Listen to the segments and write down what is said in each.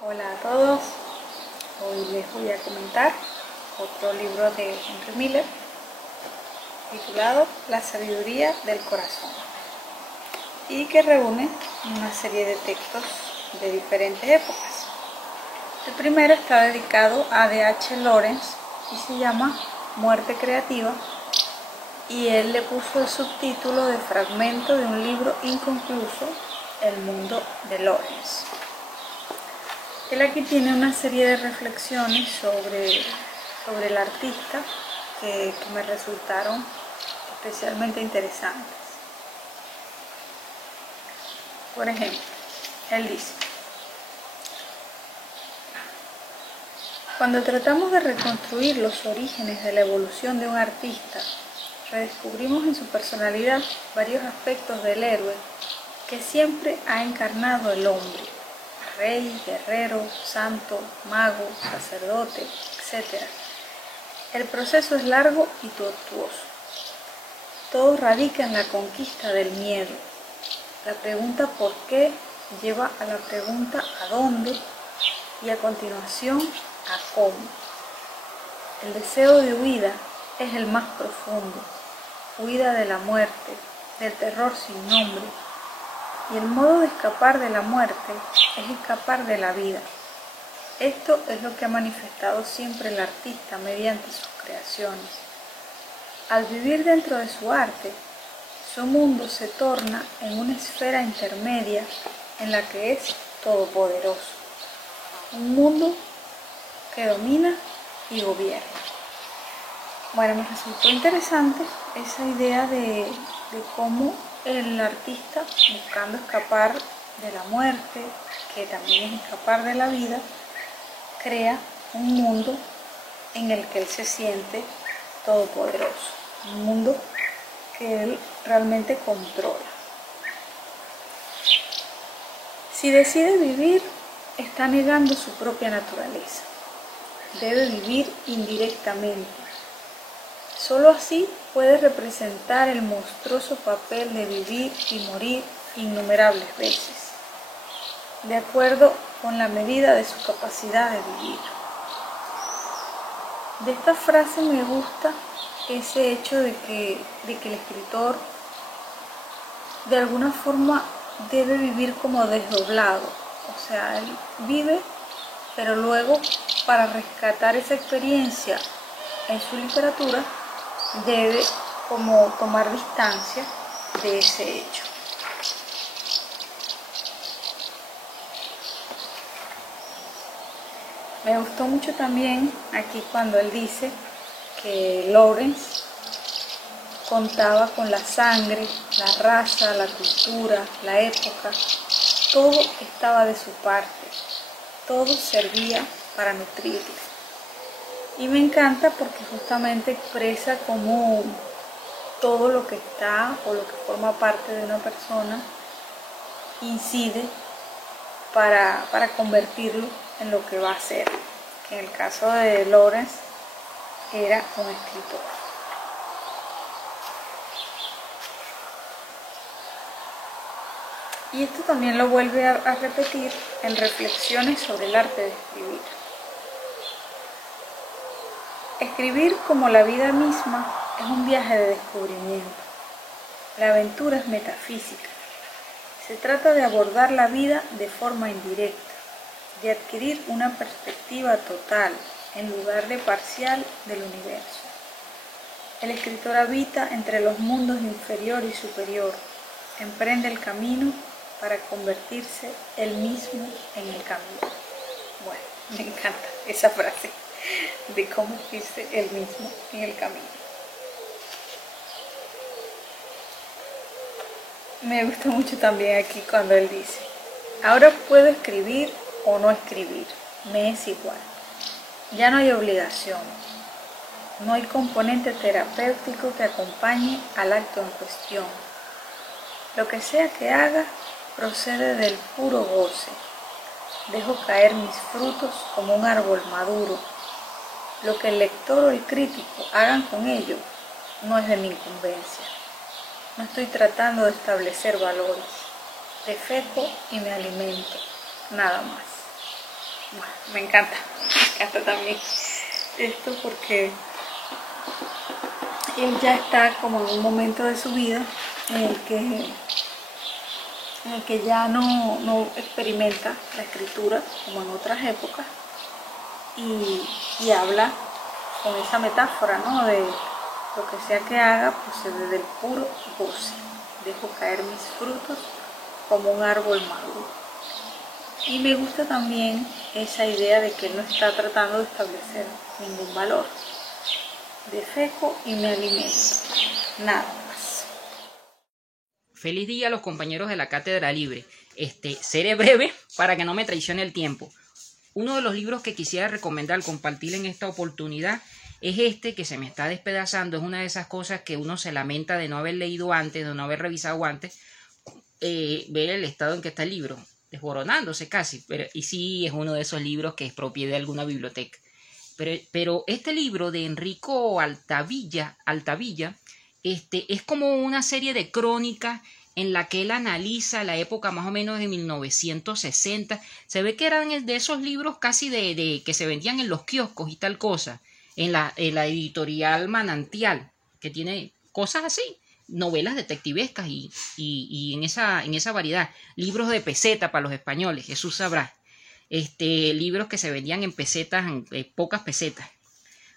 Hola a todos, hoy les voy a comentar otro libro de Henry Miller titulado La sabiduría del corazón y que reúne una serie de textos de diferentes épocas. El primero está dedicado a D.H. Lawrence y se llama Muerte creativa, y él le puso el subtítulo de fragmento de un libro inconcluso, El mundo de Lawrence. Él aquí tiene una serie de reflexiones sobre el artista que me resultaron especialmente interesantes. Por ejemplo, él dice: cuando tratamos de reconstruir los orígenes de la evolución de un artista, redescubrimos en su personalidad varios aspectos del héroe que siempre ha encarnado el hombre: rey, guerrero, santo, mago, sacerdote, etc. El proceso es largo y tortuoso. Todo radica en la conquista del miedo. La pregunta ¿por qué? Lleva a la pregunta ¿a dónde? Y a continuación ¿a cómo? El deseo de huida es el más profundo, huida de la muerte, del terror sin nombre. Y el modo de escapar de la muerte es escapar de la vida. Esto es lo que ha manifestado siempre el artista mediante sus creaciones. Al vivir dentro de su arte, su mundo se torna en una esfera intermedia en la que es todopoderoso. Un mundo que domina y gobierna. Bueno, me resultó interesante esa idea de cómo el artista, buscando escapar de la muerte, que también es escapar de la vida, crea un mundo en el que él se siente todopoderoso, un mundo que él realmente controla. Si decide vivir, está negando su propia naturaleza. Debe vivir indirectamente. Solo así puede representar el monstruoso papel de vivir y morir innumerables veces, de acuerdo con la medida de su capacidad de vivir. De esta frase me gusta ese hecho de que el escritor de alguna forma debe vivir como desdoblado. O sea, él vive, pero luego para rescatar esa experiencia en su literatura debe como tomar distancia de ese hecho. Me gustó mucho también aquí cuando él dice que Lawrence contaba con la sangre, la raza, la cultura, la época. Todo estaba de su parte, todo servía para nutrirle. Y me encanta porque justamente expresa cómo todo lo que está o lo que forma parte de una persona incide para convertirlo en lo que va a ser, que en el caso de Lawrence era un escritor. Y esto también lo vuelve a repetir en Reflexiones sobre el arte de escribir. Escribir, como la vida misma, es un viaje de descubrimiento. La aventura es metafísica. Se trata de abordar la vida de forma indirecta, de adquirir una perspectiva total en lugar de parcial del universo. El escritor habita entre los mundos inferior y superior, emprende el camino para convertirse él mismo en el camino. Bueno, me encanta esa frase de convertirse él mismo en el camino. Me gusta mucho también aquí cuando él dice: ahora puedo escribir o no escribir, me es igual. Ya no hay obligación, no hay componente terapéutico que acompañe al acto en cuestión. Lo que sea que haga procede del puro goce. Dejo caer mis frutos como un árbol maduro. Lo que el lector o el crítico hagan con ello no es de mi incumbencia. No estoy tratando de establecer valores. Defeco y me alimento, nada más. Bueno, me encanta también esto porque él ya está como en un momento de su vida en el que ya no experimenta la escritura como en otras épocas y habla con esa metáfora, ¿no? De lo que sea que haga, procede del puro goce. Dejo caer mis frutos como un árbol maduro. Y me gusta también esa idea de que él no está tratando de establecer ningún valor. Defeco y me alimento. Nada más. Feliz día a los compañeros de la Cátedra Libre. Seré breve para que no me traicione el tiempo. Uno de los libros que quisiera recomendar, compartir en esta oportunidad, es este que se me está despedazando. Es una de esas cosas que uno se lamenta de no haber leído antes, de no haber revisado antes. Ver el estado en que está el libro, desboronándose casi. Y sí, es uno de esos libros que es propiedad de alguna biblioteca. Pero este libro de Enrico Altavilla es como una serie de crónicas en la que él analiza la época más o menos de 1960. Se ve que eran de esos libros casi de que se vendían en los kioscos y tal cosa, en la editorial Manantial, que tiene cosas así, novelas detectivescas y en esa variedad, libros de peseta para los españoles, Jesús sabrá, libros que se vendían en pesetas, en pocas pesetas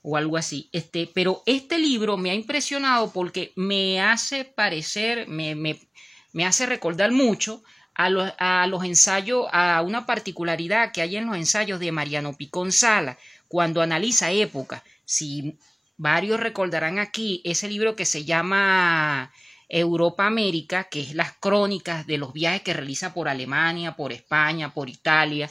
o algo así. Pero este libro me ha impresionado porque me hace parecer, me hace recordar mucho a los ensayos, a una particularidad que hay en los ensayos de Mariano Picón Sala, cuando analiza época. Si varios recordarán aquí ese libro que se llama Europa-América, que es las crónicas de los viajes que realiza por Alemania, por España, por Italia,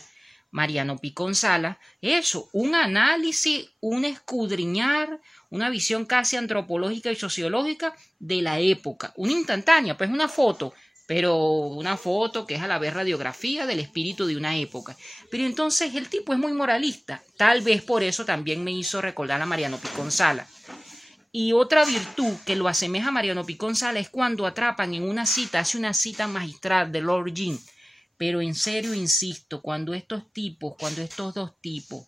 Mariano Picón Sala. Eso, un análisis, un escudriñar, una visión casi antropológica y sociológica de la época, una instantánea, pues una foto, pero una foto que es a la vez radiografía del espíritu de una época. Pero entonces el tipo es muy moralista, tal vez por eso también me hizo recordar a Mariano Picón Sala. Y otra virtud que lo asemeja a Mariano Picón Sala es cuando atrapan en una cita, hace una cita magistral de Lord Jim. Pero en serio insisto, cuando estos dos tipos,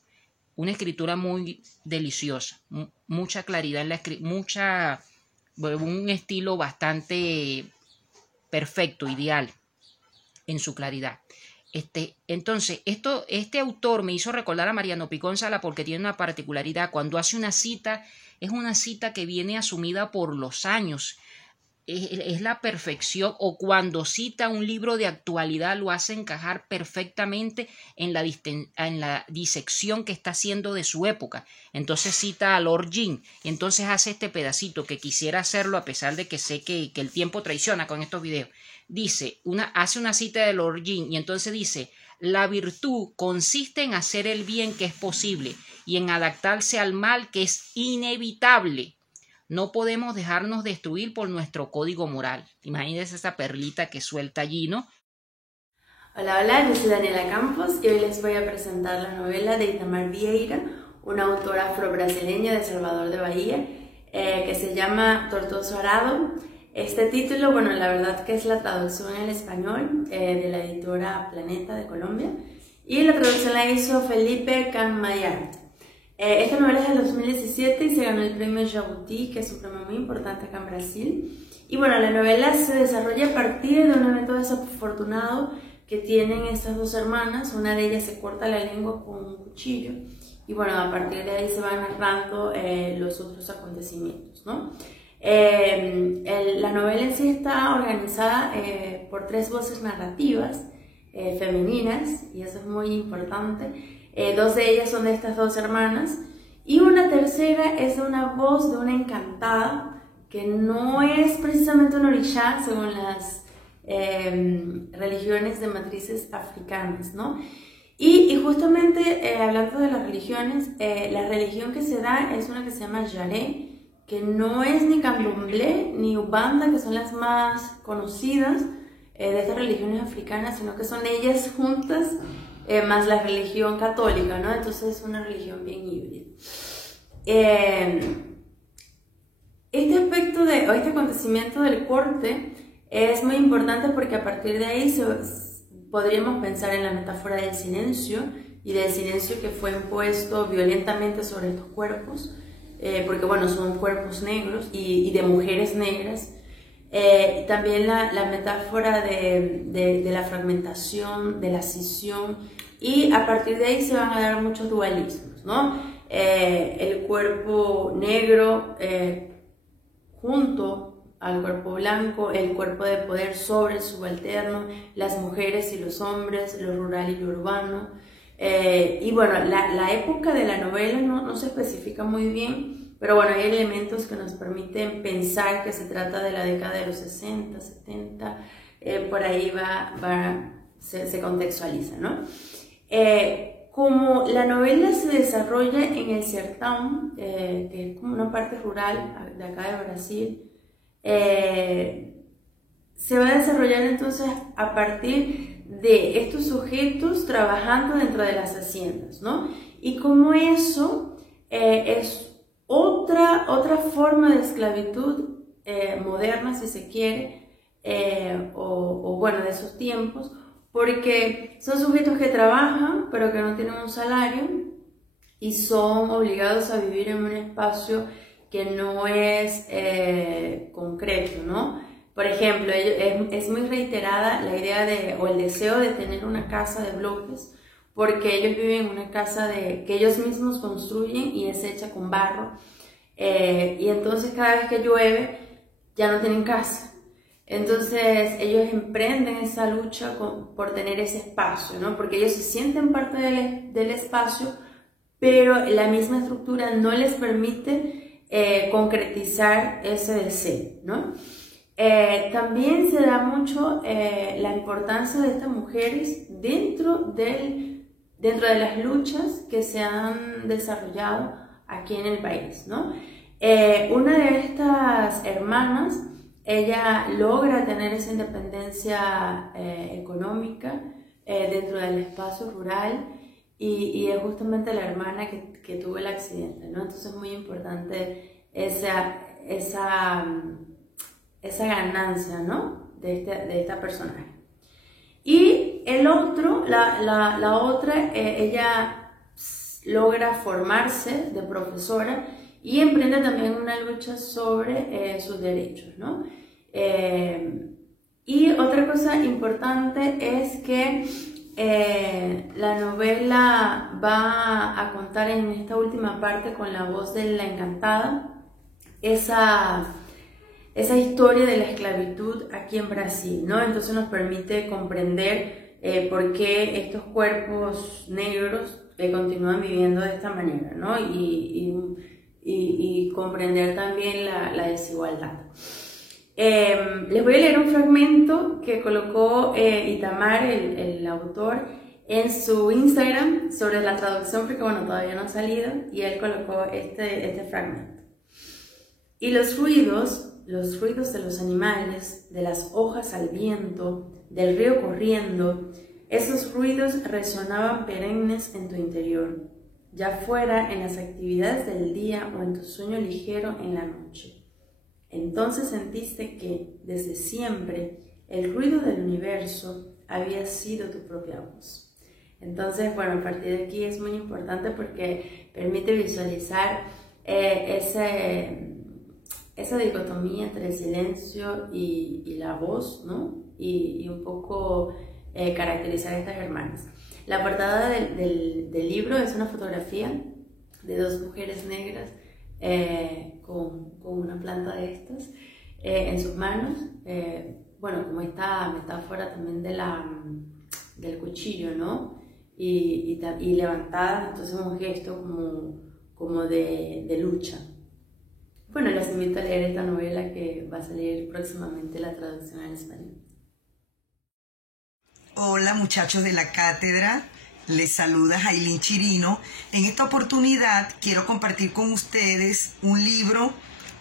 una escritura muy deliciosa, mucha claridad en la escritura, un estilo bastante perfecto, ideal en su claridad. Entonces, este autor me hizo recordar a Mariano Picón Sala porque tiene una particularidad. Cuando hace una cita, es una cita que viene asumida por los años. Es la perfección, o cuando cita un libro de actualidad lo hace encajar perfectamente en la disección que está haciendo de su época. Entonces cita a Lord Jim y entonces hace este pedacito que quisiera hacerlo a pesar de que sé que el tiempo traiciona con estos videos. Hace una cita de Lord Jim y entonces dice: la virtud consiste en hacer el bien que es posible y en adaptarse al mal que es inevitable. No podemos dejarnos destruir por nuestro código moral. Imagínense esa perlita que suelta allí, ¿no? Hola, hola, yo soy Daniela Campos y hoy les voy a presentar la novela de Itamar Vieira, una autora afro-brasileña de Salvador de Bahía, que se llama Tortoso Arado. Este título, bueno, la verdad que es la traducción en español de la editora Planeta de Colombia, y la traducción la hizo Felipe Canmayart. Esta novela es del 2017 y se ganó el premio Jabuti, que es un premio muy importante acá en Brasil. Y bueno, la novela se desarrolla a partir de un evento desafortunado que tienen estas dos hermanas. Una de ellas se corta la lengua con un cuchillo y bueno, a partir de ahí se van narrando los otros acontecimientos, ¿no? La novela en sí está organizada por 3 voces narrativas femeninas, y eso es muy importante. 2 de ellas son de estas 2 hermanas y una tercera es una voz de una encantada que no es precisamente una orishá según las religiones de matrices africanas, ¿no? Y justamente hablando de las religiones, la religión que se da es una que se llama Yaré, que no es ni Candomblé ni Ubanda, que son las más conocidas de estas religiones africanas, sino que son ellas juntas más la religión católica, ¿no? Entonces es una religión bien híbrida. Este aspecto este acontecimiento del corte es muy importante porque a partir de ahí podríamos pensar en la metáfora del silencio y del silencio que fue impuesto violentamente sobre estos cuerpos, porque bueno, son cuerpos negros y de mujeres negras. También la metáfora de la fragmentación, de la escisión, y a partir de ahí se van a dar muchos dualismos, ¿no? El cuerpo negro junto al cuerpo blanco, el cuerpo de poder sobre el subalterno, las mujeres y los hombres, lo rural y lo urbano. Y bueno, la época de la novela no se especifica muy bien, pero bueno, hay elementos que nos permiten pensar que se trata de la década de los 60, 70, por ahí se contextualiza, ¿no? Como la novela se desarrolla en el Sertão, que es como una parte rural de acá de Brasil, se va a desarrollar entonces a partir de estos sujetos trabajando dentro de las haciendas, ¿no? Y como eso es otra forma de esclavitud moderna, si se quiere, o bueno, de esos tiempos, porque son sujetos que trabajan pero que no tienen un salario y son obligados a vivir en un espacio que no es concreto, ¿no? Por ejemplo, es muy reiterada la idea o el deseo de tener una casa de bloques, porque ellos viven en una casa que ellos mismos construyen y es hecha con barro, y entonces cada vez que llueve ya no tienen casa. Entonces ellos emprenden esa lucha por tener ese espacio, ¿no? Porque ellos se sienten parte del espacio, pero la misma estructura no les permite concretizar ese deseo, ¿no? También se da mucho la importancia de estas mujeres dentro de las luchas que se han desarrollado aquí en el país, ¿no? Una de estas hermanas, ella logra tener esa independencia económica dentro del espacio rural, y es justamente la hermana que tuvo el accidente, ¿no? Entonces es muy importante esa ganancia, ¿no? de esta personaje. Y el otro, la otra, ella logra formarse de profesora y emprende también una lucha sobre sus derechos, ¿no? Y otra cosa importante es que la novela va a contar en esta última parte con la voz de la encantada esa historia de la esclavitud aquí en Brasil, ¿no? Entonces nos permite comprender por qué estos cuerpos negros continúan viviendo de esta manera, ¿no? Y comprender también la desigualdad. Les voy a leer un fragmento que colocó Itamar, el autor, en su Instagram sobre la traducción, porque bueno, todavía no ha salido, y él colocó este fragmento. Y los ruidos de los animales, de las hojas al viento, del río corriendo, esos ruidos resonaban perennes en tu interior, ya fuera en las actividades del día o en tu sueño ligero en la noche. Entonces sentiste que, desde siempre, el ruido del universo había sido tu propia voz. Entonces, bueno, a partir de aquí es muy importante porque permite visualizar esa dicotomía entre el silencio y la voz, ¿no? Y un poco caracterizar a estas hermanas. La portada del libro es una fotografía de dos mujeres negras con una planta de estas en sus manos, bueno, como esta metáfora también del cuchillo, ¿no? Y levantadas, entonces un gesto como de lucha. Bueno, los invito a leer esta novela que va a salir próximamente la traducción al español. Hola muchachos de la cátedra, les saluda Jailin Chirino. En esta oportunidad quiero compartir con ustedes un libro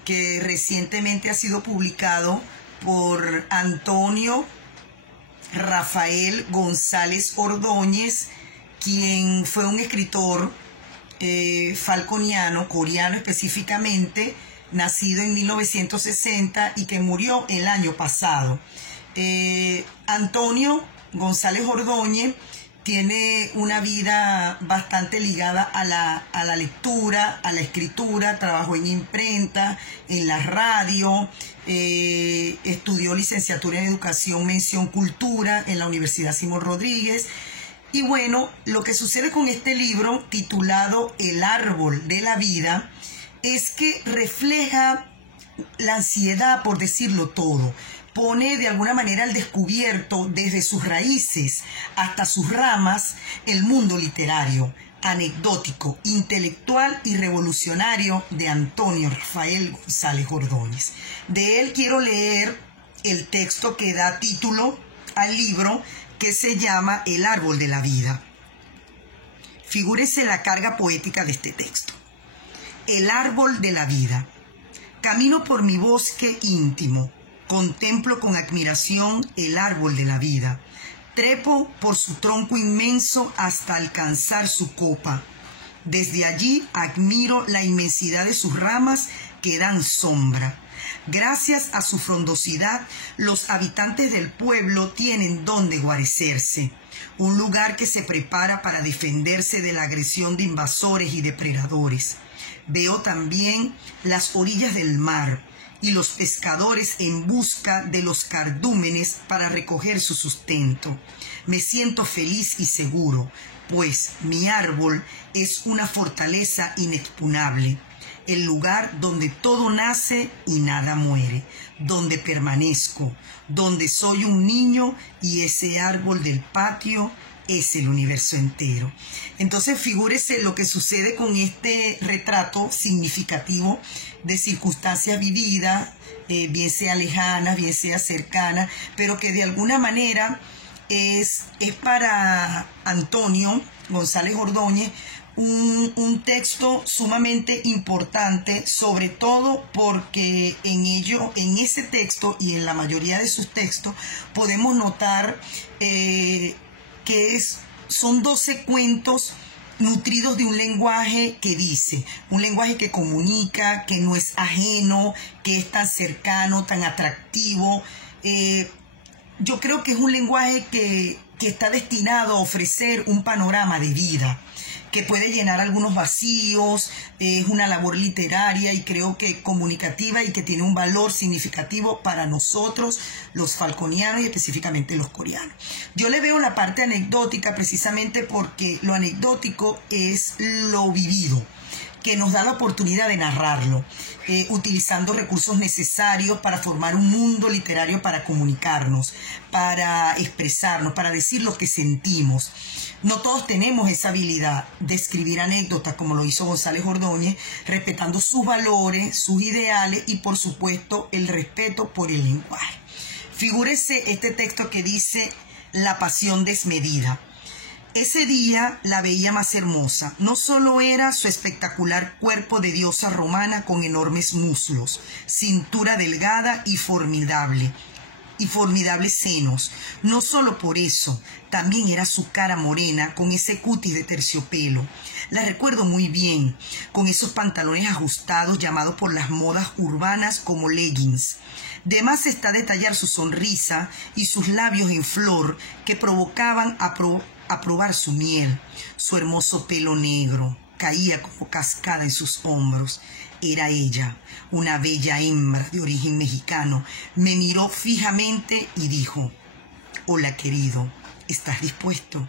que recientemente ha sido publicado por Antonio Rafael González Ordóñez, quien fue un escritor falconiano, coreano específicamente, nacido en 1960 y que murió el año pasado. Antonio González Ordóñez tiene una vida bastante ligada a la lectura, a la escritura, trabajó en imprenta, en la radio, estudió licenciatura en Educación, mención Cultura en la Universidad Simón Rodríguez. Y bueno, lo que sucede con este libro titulado El árbol de la vida es que refleja la ansiedad por decirlo todo. Pone de alguna manera al descubierto, desde sus raíces hasta sus ramas, el mundo literario, anecdótico, intelectual y revolucionario de Antonio Rafael González Ordóñez. De él quiero leer el texto que da título al libro, que se llama El árbol de la vida. Figúrese la carga poética de este texto. El árbol de la vida. Camino por mi bosque íntimo. Contemplo con admiración el árbol de la vida. Trepo por su tronco inmenso hasta alcanzar su copa. Desde allí admiro la inmensidad de sus ramas que dan sombra. Gracias a su frondosidad, los habitantes del pueblo tienen donde guarecerse. Un lugar que se prepara para defenderse de la agresión de invasores y depredadores. Veo también las orillas del mar y los pescadores en busca de los cardúmenes para recoger su sustento. Me siento feliz y seguro, pues mi árbol es una fortaleza inexpugnable, el lugar donde todo nace y nada muere, donde permanezco, donde soy un niño y ese árbol del patio es el universo entero. Entonces figúrese lo que sucede con este retrato significativo de circunstancias vividas, bien sea lejanas, bien sea cercanas, pero que de alguna manera es para Antonio González Ordóñez un texto sumamente importante, sobre todo porque en ese texto y en la mayoría de sus textos podemos notar que son 12 cuentos nutridos de un lenguaje que dice, un lenguaje que comunica, que no es ajeno, que es tan cercano, tan atractivo. Yo creo que es un lenguaje que está destinado a ofrecer un panorama de vida, que puede llenar algunos vacíos. Es una labor literaria y creo que comunicativa y que tiene un valor significativo para nosotros, los falconianos y específicamente los coreanos. Yo le veo la parte anecdótica precisamente porque lo anecdótico es lo vivido, que nos da la oportunidad de narrarlo, utilizando recursos necesarios para formar un mundo literario, para comunicarnos, para expresarnos, para decir lo que sentimos. No todos tenemos esa habilidad de escribir anécdotas como lo hizo González Ordóñez, respetando sus valores, sus ideales y por supuesto el respeto por el lenguaje. Figúrese este texto que dice la pasión desmedida. Ese día la veía más hermosa. No solo era su espectacular cuerpo de diosa romana con enormes muslos, cintura delgada y formidables senos. No solo por eso, también era su cara morena con ese cutis de terciopelo. La recuerdo muy bien, con esos pantalones ajustados llamados por las modas urbanas como leggings. De más está detallar su sonrisa y sus labios en flor que provocaban a probar su miel. Su hermoso pelo negro caía como cascada en sus hombros. Era ella, una bella hembra de origen mexicano. Me miró fijamente y dijo: hola querido, ¿estás dispuesto?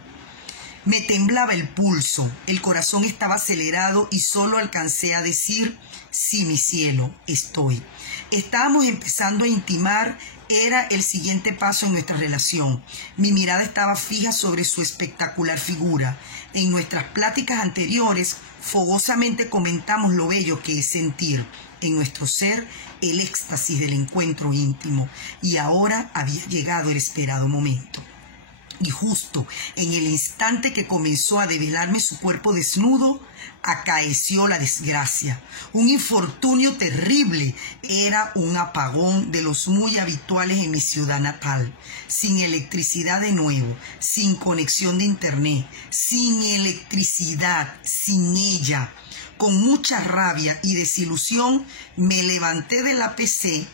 Me temblaba el pulso, el corazón estaba acelerado y solo alcancé a decir: sí, mi cielo, estoy. Estábamos empezando a intimar, era el siguiente paso en nuestra relación. Mi mirada estaba fija sobre su espectacular figura. En nuestras pláticas anteriores, fogosamente comentamos lo bello que es sentir en nuestro ser el éxtasis del encuentro íntimo. Y ahora había llegado el esperado momento. Y justo en el instante que comenzó a develarme su cuerpo desnudo, acaeció la desgracia. Un infortunio terrible. Era un apagón de los muy habituales en mi ciudad natal. Sin electricidad de nuevo, sin conexión de internet, sin electricidad, sin ella. Con mucha rabia y desilusión me levanté de la PC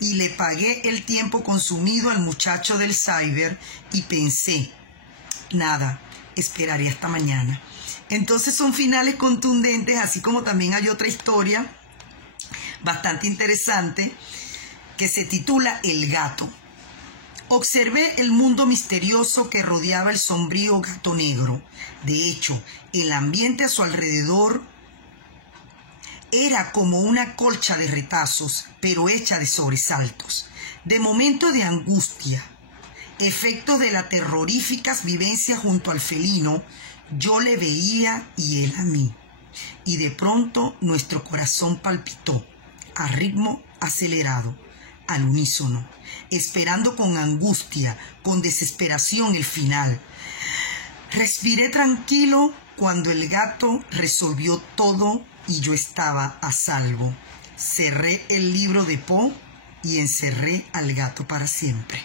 y le pagué el tiempo consumido al muchacho del cyber y pensé: nada, esperaré hasta mañana. Entonces son finales contundentes, así como también hay otra historia bastante interesante que se titula El gato. Observé el mundo misterioso que rodeaba el sombrío gato negro. De hecho, el ambiente a su alrededor era como una colcha de retazos, pero hecha de sobresaltos, de momentos de angustia, efecto de las terroríficas vivencias junto al felino. Yo le veía y él a mí, y de pronto nuestro corazón palpitó a ritmo acelerado, al unísono, esperando con angustia, con desesperación el final. Respiré tranquilo cuando el gato resolvió todo y yo estaba a salvo. Cerré el libro de Poe y encerré al gato para siempre.